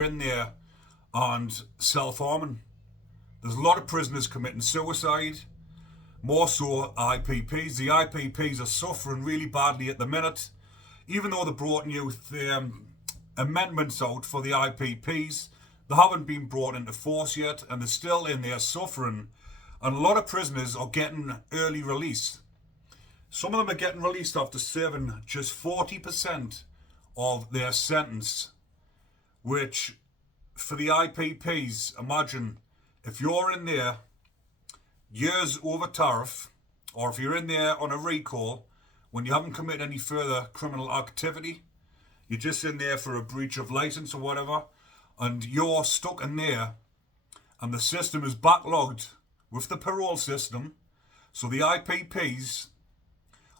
in there and self-harming. There's a lot of prisoners committing suicide, more so IPPs. The IPPs are suffering really badly at the minute. Even though they brought new amendments out for the IPPs, they haven't been brought into force yet, and they're still in there suffering. And a lot of prisoners are getting early release. Some of them are getting released after serving just 40% of their sentence, which for the IPPs, imagine if you're in there years over tariff, or if you're in there on a recall when you haven't committed any further criminal activity, you're just in there for a breach of license or whatever, and you're stuck in there, and the system is backlogged with the parole system, so the IPPs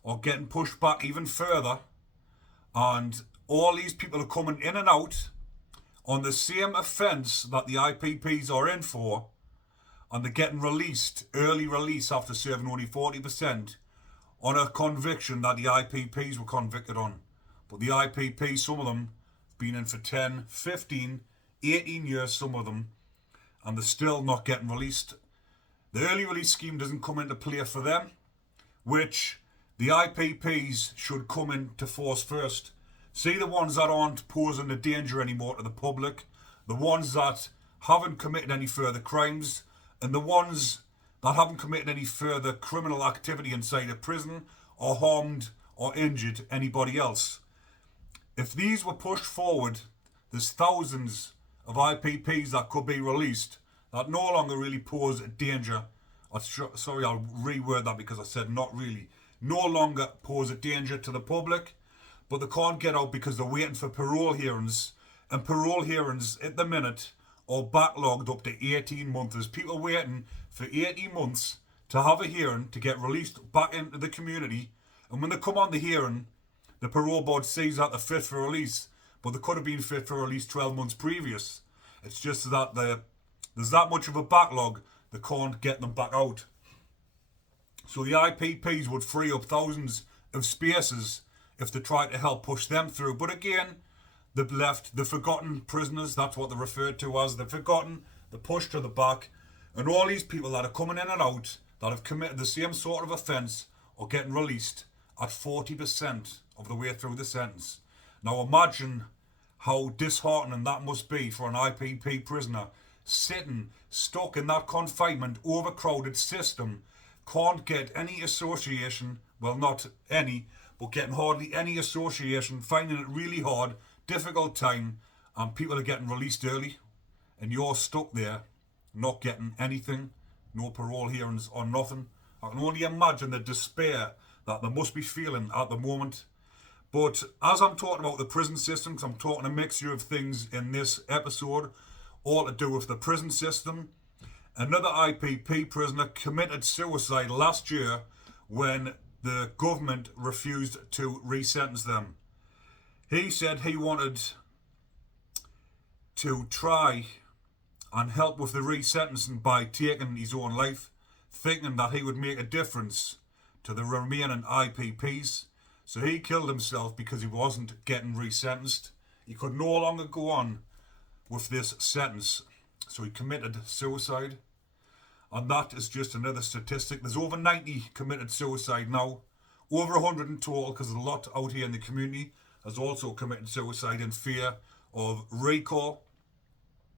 are getting pushed back even further, and all these people are coming in and out on the same offence that the IPPs are in for, and they're getting released, early release after serving only 40% on a conviction that the IPPs were convicted on. But the IPPs, some of them, been in for 10, 15, 18 years, some of them, and they're still not getting released. The early release scheme doesn't come into play for them, which the IPPs should come into force first. See the ones that aren't posing a danger anymore to the public, the ones that haven't committed any further crimes, and the ones that haven't committed any further criminal activity inside a prison or harmed or injured anybody else. If these were pushed forward, there's thousands of IPPs that could be released that no longer really pose a danger. Sorry, I'll reword that because I said not really. No longer pose a danger to the public, but they can't get out because they're waiting for parole hearings, and parole hearings at the minute are backlogged up to 18 months. There's people waiting for 18 months to have a hearing to get released back into the community, and when they come on the hearing, the parole board sees that they're fit for release, but they could have been fit for release 12 months previous. It's just that there's that much of a backlog, they can't get them back out. So the IPPs would free up thousands of spaces if they tried to help push them through. But again, they've left the forgotten prisoners, that's what they're referred to as, the forgotten, the pushed to the back, and all these people that are coming in and out that have committed the same sort of offence are getting released at 40% of the way through the sentence. Now imagine how disheartening that must be for an IPP prisoner sitting stuck in that confinement, overcrowded system, can't get any association, well not any, but getting hardly any association, finding it really hard, difficult time, and people are getting released early, and you're stuck there, not getting anything, no parole hearings or nothing. I can only imagine the despair that they must be feeling at the moment. But as I'm talking about the prison system, because I'm talking a mixture of things in this episode, all to do with the prison system, another IPP prisoner committed suicide last year when the government refused to resentence them. He said he wanted to try and help with the resentencing by taking his own life, thinking that he would make a difference to the remaining IPPs. So he killed himself because he wasn't getting resentenced. He could no longer go on with this sentence, so he committed suicide. And that is just another statistic. There's over 90 committed suicide now, over 100 in total, because a lot out here in the community has also committed suicide in fear of recall.